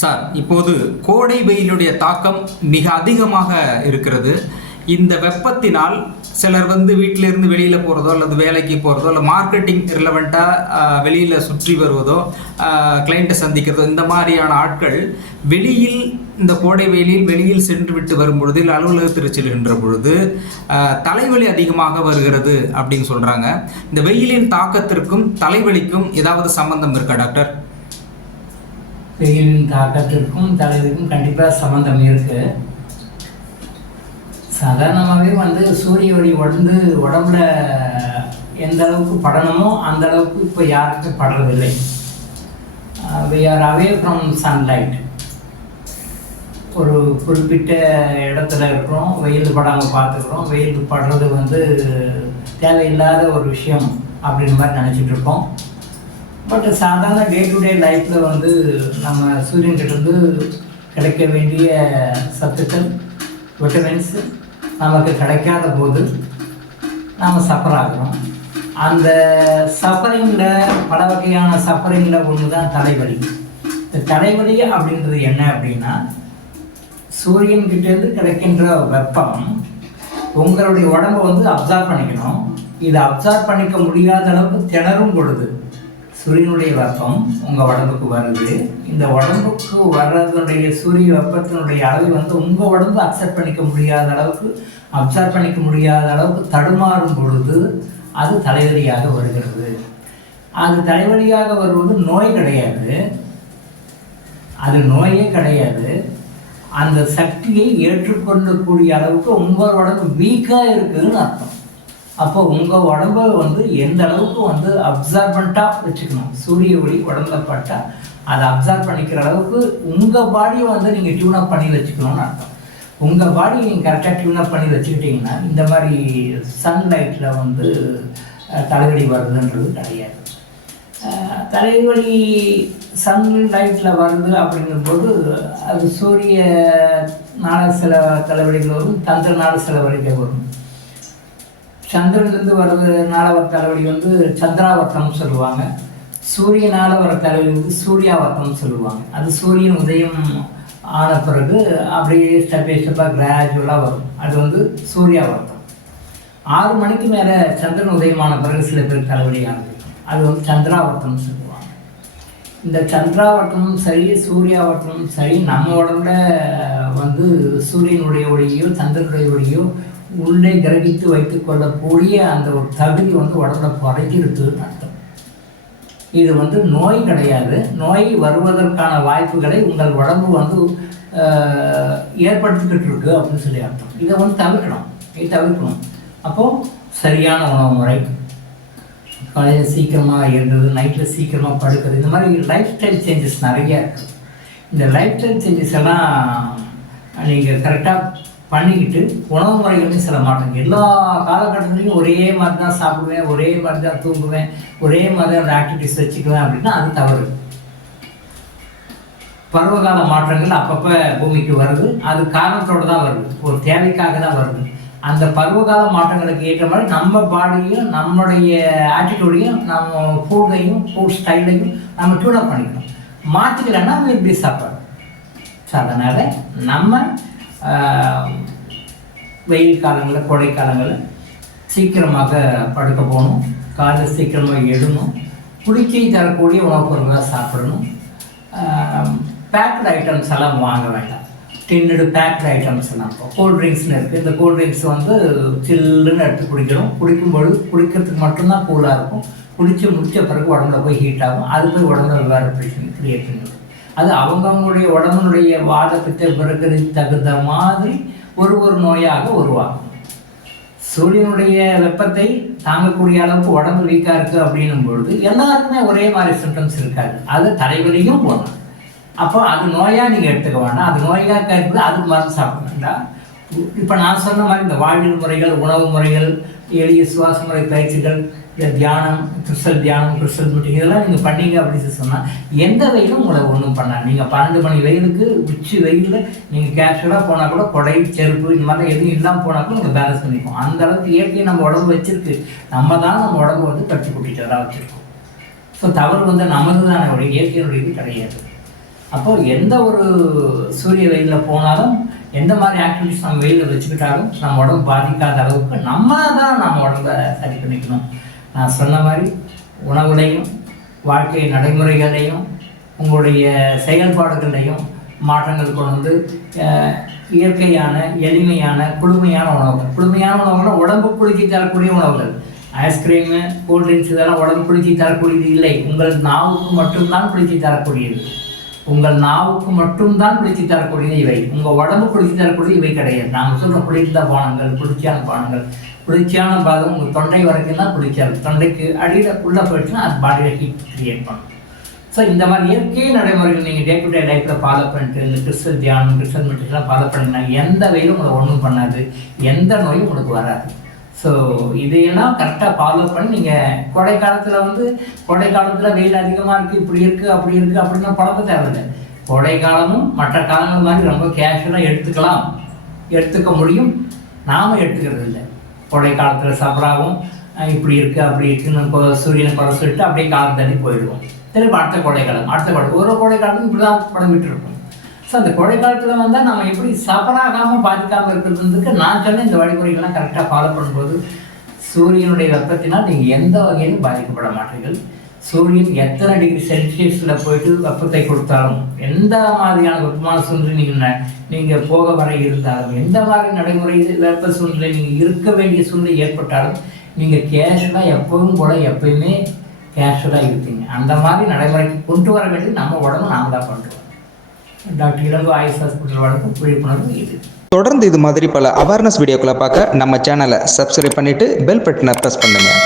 Sir, இப்போது கோடை வெயிலுடைய தாக்கம் மிக அதிகமாக இருக்கிறது. இந்த வெப்பத்தினால் சிலர் வீட்டிலிருந்து வெளியில் போகிறதோ அல்லது வேலைக்கு போகிறதோ இல்லை மார்க்கெட்டிங் ரிலவெண்ட்டாக வெளியில் சுற்றி வருவதோ கிளைண்ட்டை சந்திக்கிறதோ இந்த மாதிரியான ஆட்கள் வெளியில் இந்த கோடை வெயிலில் வெளியில் சென்று விட்டு வரும் பொழுது இல்லை அலுவலகத்தில் செல்கின்ற பொழுது தலைவலி அதிகமாக வருகிறது அப்படின்னு சொல்கிறாங்க. இந்த வெயிலின் தாக்கத்திற்கும் தலைவலிக்கும் ஏதாவது சம்பந்தம் இருக்கா டாக்டர்? வெயிலின் தாக்கத்திற்கும் தலைவலிக்கும் கண்டிப்பாக சம்மந்தம் இருக்குது. சாதாரணமாகவே சூரிய ஒளி உடம்புல எந்த அளவுக்கு படணுமோ அந்த அளவுக்கு இப்போ யாருக்கும் படுறதில்லை. we are away from sunlight. ஒரு குறிப்பிட்ட இடத்துல இருக்கிறோம், வெயில் படாமல் பார்த்துக்கிறோம். வெயில் படுறது தேவையில்லாத ஒரு விஷயம் அப்படின்ற மாதிரி நினச்சிட்டு இருக்கோம். பட் சாதாரண டே டு டே லைஃப்பில் நம்ம சூரியன்கிட்டேருந்து கிடைக்க வேண்டிய சத்துக்கள், விட்டமின்ஸ் நமக்கு கிடைக்காத போது நாம் சஃபர் ஆகிறோம். அந்த சஃபரிங்கில் பல வகையான சஃபரிங்கில் ஒன்று தான் தலைவலி. இந்த தலைவலி அப்படின்றது என்ன அப்படின்னா, சூரியன்கிட்டேருந்து கிடைக்கின்ற வெப்பம் உங்களுடைய உடம்பை அப்சார்ப் பண்ணிக்கணும். இதை அப்சார்ப் பண்ணிக்க முடியாத அளவுக்கு திணறும் பொழுது சூரியனுடைய வெப்பம் உங்கள் உடம்புக்கு வருது. இந்த உடம்புக்கு வர்றதுடைய சூரிய வெப்பத்தினுடைய அளவு உங்கள் உடம்பு அப்சார்ப் பண்ணிக்க முடியாத அளவுக்கு தடுமாறும் பொழுது அது தலைவலியாக வருகிறது. அது தலைவலியாக வருவது நோய் கிடையாது, அது நோயே கிடையாது. அந்த சக்தியை ஏற்றுக்கொள்ளக்கூடிய அளவுக்கு உங்கள் உடம்பு வீக்காக இருக்குதுன்னு அர்த்தம். அப்போ உங்கள் உடம்பை எந்த அளவுக்கு அப்சார்பண்ட்டாக வச்சுக்கணும். சூரிய ஒளி உடம்புல பட்டால் அதை அப்சார்ப் பண்ணிக்கிற அளவுக்கு உங்கள் பாடியை நீங்கள் டியூனப் பண்ணி வச்சுக்கணும்னு அர்த்தம். உங்கள் பாடியை நீங்கள் கரெக்டாக டியூனப் பண்ணி வச்சுக்கிட்டிங்கன்னா இந்த மாதிரி சன்லைட்டில் தலைவலி வருதுன்றது கிடையாது. தலைவலி சன்லைட்டில் வருது அப்படிங்கும்போது அது சூரியனால சில தலைவலிகள் வரும், சந்திரனால சில வலிகள் வரும். சந்திரன்லேருந்து வர்றதுனால வர தலைவலி சந்திராவர்த்தம் சொல்லுவாங்க. சூரியனால் வர தலைவலி சூர்யாவர்த்தம் சொல்லுவாங்க. அது சூரியன் உதயம் ஆன பிறகு அப்படியே ஸ்டெப் பை ஸ்டெப்பாக கிராஜுவலாக வரும். அது சூர்யாவர்த்தம். 6 மணிக்கு மேலே சந்திரன் உதயமான பிறகு சில பேர் தலைவலி ஆரம்பிக்கும். அது சந்திராவர்த்தம் சொல்லுவாங்க. இந்த சந்திராவர்த்தமும் சரி சூர்யாவர்த்தமும் சரி நம்ம உடம்புல சூரியனுடைய ஒளியோ சந்திரனுடைய ஒளியோ உள்ளே கிரகித்து வைத்துக் கொள்ளக்கூடிய அந்த ஒரு தகுதி உடம்புல குறைஞ்சிருக்குன்னு அர்த்தம். இது நோய் கிடையாது. நோய் வருவதற்கான வாய்ப்புகளை உங்கள் உடம்பு ஏற்படுத்திக்கிட்டு இருக்கு அப்படின்னு சொல்லி அர்த்தம். இதை தவிர்க்கணும். அப்போது சரியான உணவு முறை, காலையில் சீக்கிரமாக எழுறது, நைட்டில் சீக்கிரமாக படுக்கிறது, இந்த மாதிரி லைஃப் ஸ்டைல் சேஞ்சஸ் நிறைய இருக்குது. இந்த லைஃப் ஸ்டைல் சேஞ்சஸ் எல்லாம் நீங்கள் கரெக்டாக பண்ணிக்கிட்டு உணவு முறைகளையும் சில மாற்றங்க. எல்லா காலகட்டத்துலேயும் ஒரே மாதிரி தான் சாப்பிடுவேன், ஒரே மாதிரி தான் தூங்குவேன், ஒரே மாதிரி அந்த ஆக்டிவிட்டிஸ் வச்சுக்குவேன் அப்படின்னா அது தவறு. பருவகால மாற்றங்கள் அப்பப்போ பூமிக்கு வருது. அது காரணத்தோடு தான் வருது, ஒரு தேவைக்காக தான் வருது. அந்த பருவகால மாற்றங்களுக்கு ஏற்ற மாதிரி நம்ம பாடியும் நம்மளுடைய ஆட்டிடியூடையும் நம்ம ஃபுட் ஸ்டைலையும் நம்ம டியூனப் பண்ணிக்கணும். மாற்றிக்கலைன்னா இப்படி சாப்பாடு. ஸோ அதனால் நம்ம வெயில் காலங்களில், கோடை காலங்களில் சீக்கிரமாக படுக்க போகணும், காலையில் சீக்கிரமாக எழுணும், குளிர்ச்சியை தரக்கூடிய உணவுப் பொருட்களாக சாப்பிடணும். பேக்டு ஐட்டம்ஸ் எல்லாம் வாங்க வேண்டாம். டின்னடு பேக்டு ஐட்டம்ஸ் எல்லாம் இப்போ கூல்ட்ரிங்க்ஸ்னு இருக்குது. இந்த கூல்ட்ரிங்க்ஸ் சில்லுன்னு எடுத்து குடிக்கும்பொழுது குடிக்கிறதுக்கு மட்டும்தான் கூலாக இருக்கும். குடித்து முடித்த பிறகு உடம்புல போய் ஹீட் ஆகும். அது போய் உடம்புல வேறு பிரச்சனை கிரியேட் பண்ணுது. அது அவங்கவுங்களுடைய உடம்புடைய வாத பித்த பிறகு தகுந்த மாதிரி ஒரு நோயாக உருவாகும். சூரியனுடைய வெப்பத்தை தாங்கக்கூடிய அளவுக்கு உடம்பு வீக்காக இருக்குது அப்படின்னும் பொழுது எல்லாருக்குமே ஒரே மாதிரி சிம்டம்ஸ் இருக்காது. அது தலைவலியும் போகலாம். அப்போ அது நோயாக நீங்கள் எடுத்துக்க வேண்டாம். அது நோயாக இருக்குது, அதுக்கு மருந்து சாப்பிட வேண்டாம். இப்போ நான் சொன்ன மாதிரி இந்த வாழ்வியல் முறைகள், உணவு முறைகள், எளிய சுவாச முறை பயிற்சிகள், இந்த தியானம், கிறிஸ்டல் மீட்டிங் இதெல்லாம் நீங்கள் பண்ணீங்க அப்படின்னு சொன்னால் எந்த வெயிலும் உங்களை ஒன்றும் பண்ணாது. நீங்கள் 12 மணி வெயிலுக்கு உச்சி வெயிலில் நீங்கள் கேஷுவலாக போனால் கூட கொடை, செருப்பு இந்த மாதிரி எதுவும் இல்லாமல் போனால் கூட நீங்கள் பேலன்ஸ் பண்ணிப்போம். அந்த அளவுக்கு இயற்கையை நம்ம உடம்பு வச்சுருக்கு. நம்ம தான் நம்ம உடம்பு கட்டி கூட்டிகிட்டு தான் வச்சுருக்கோம். ஸோ தவறு நமது தானே, இயற்கையினுடைய இது கிடையாது. அப்போது எந்த ஒரு சூரிய வெயிலில் போனாலும் எந்த மாதிரி ஆக்டிவிட்டிஸ் நம்ம வெயிலில் வச்சுக்கிட்டாலும் நம்ம உடம்பு பாதிக்காத அளவுக்கு நம்ம தான் நம்ம உடம்பை சரி பண்ணிக்கணும். நான் சொன்ன மாதிரி உணவுலையும் வாழ்க்கை நடைமுறைகளையும் உங்களுடைய செயல்பாடுகளையும் மாற்றங்கள் கொண்டு வந்து இயற்கையான எளிமையான குளுமையான உணவுகள் உடம்பு குளிர்ச்சி தரக்கூடிய உணவுகள். ஐஸ்கிரீமு கூல்ட்ரிங்க்ஸ் இதெல்லாம் உடம்பு குளிர்ச்சி தரக்கூடியது இல்லை. உங்கள் நாவுக்கு மட்டும்தான் குளிர்ச்சி தரக்கூடியது. உங்கள் நாவுக்கு மட்டும்தான் குளிர்ச்சி தரக்கூடியது இவை. உங்கள் உடம்பு குளிர்ச்சி தரக்கூடியது இவை கிடையாது. நாங்கள் சொல்கிற குளிர்ந்த பானங்கள், குளிர்ச்சியான பாகம் உங்கள் தொண்டை வரைக்கும் தான் குளிர்ச்சியாக. தொண்டைக்கு அடியில் உள்ளே போயிடுச்சுன்னா அது பாடியில் ஹீட் கிரியேட் பண்ணும். ஸோ இந்த மாதிரி இயற்கை நடைமுறைகள் நீங்கள் டே டு டே லைஃப்பில் ஃபாலோ பண்ணிட்டு இந்த கிறிஸ்டல் தியானம், கிறிஸ்டல் மெடிடேஷன்லாம் ஃபாலோ பண்ணிங்கன்னா எந்த வெயிலும் உங்களை ஒன்றும் பண்ணாது, எந்த நோயும் உங்களுக்கு வராது. ஸோ இதையெல்லாம் கரெக்டாக ஃபாலோ பண்ணி நீங்கள் கோடை காலத்தில் வெயில் அதிகமாக இருக்குது, இப்படி இருக்குது, அப்படி இருக்குது அப்படின்னு பழக்க தேவையில்லை. கோடை காலமும் மற்ற காலங்கள் மாதிரி ரொம்ப கேஷுவலாக எடுத்துக்க முடியும். நாம் எடுத்துக்கிறது இல்லை. கோடை காலத்தில் சபராகவும் இப்படி இருக்குது அப்படி இருக்குன்னு சூரியனை குறை சொல்லிட்டு அப்படியே காலம் தள்ளி போயிடுவோம். திரும்ப அடுத்த கோடைக்காலம் ஒரு கோடைக்காலத்துக்கு இப்படி தான் படம் விட்டுருக்கோம். ஸோ அந்த கோடை காலத்தில் வந்தால் நம்ம எப்படி சபராகாமல் பாதிக்காமல் இருக்கிறதுக்கு நான் சொன்ன இந்த வழிமுறைகள்லாம் கரெக்டாக ஃபாலோ பண்ணும்போது சூரியனுடைய வெப்பத்தினால் நீங்கள் எந்த வகையிலும் பாதிக்கப்பட மாட்டீர்கள். சூரியன் எத்தனை டிகிரி செல்சியஸில் போயிட்டு வெப்பத்தை கொடுத்தாலும், எந்த மாதிரியான வெப்பமான சூழ்நிலை நீங்கள் போக வர இருந்தாலும், எந்த மாதிரி நடைமுறை வெப்ப சூழ்நிலை நீங்கள் இருக்க வேண்டிய சூழ்நிலை ஏற்பட்டாலும் நீங்கள் கேஷுவலாக எப்பயுமே கேஷுவலாக இருப்பீங்க. அந்த மாதிரி நடைமுறைக்கு கொண்டு வர வேண்டியது நம்ம உடம்பு நாம தான் பண்ணுறோம். டாக்டர் இளங்கோ ஆயுஷ் ஹாஸ்பிட்டல் வழங்கும் விழிப்புணர்வு இது. தொடர்ந்து இது மாதிரி பல அவேர்னஸ் வீடியோக்களை பார்க்க நம்ம சேனலை சப்ஸ்கிரைப் பண்ணிவிட்டு பெல் பட்டனை ப்ரெஸ் பண்ணுங்கள்.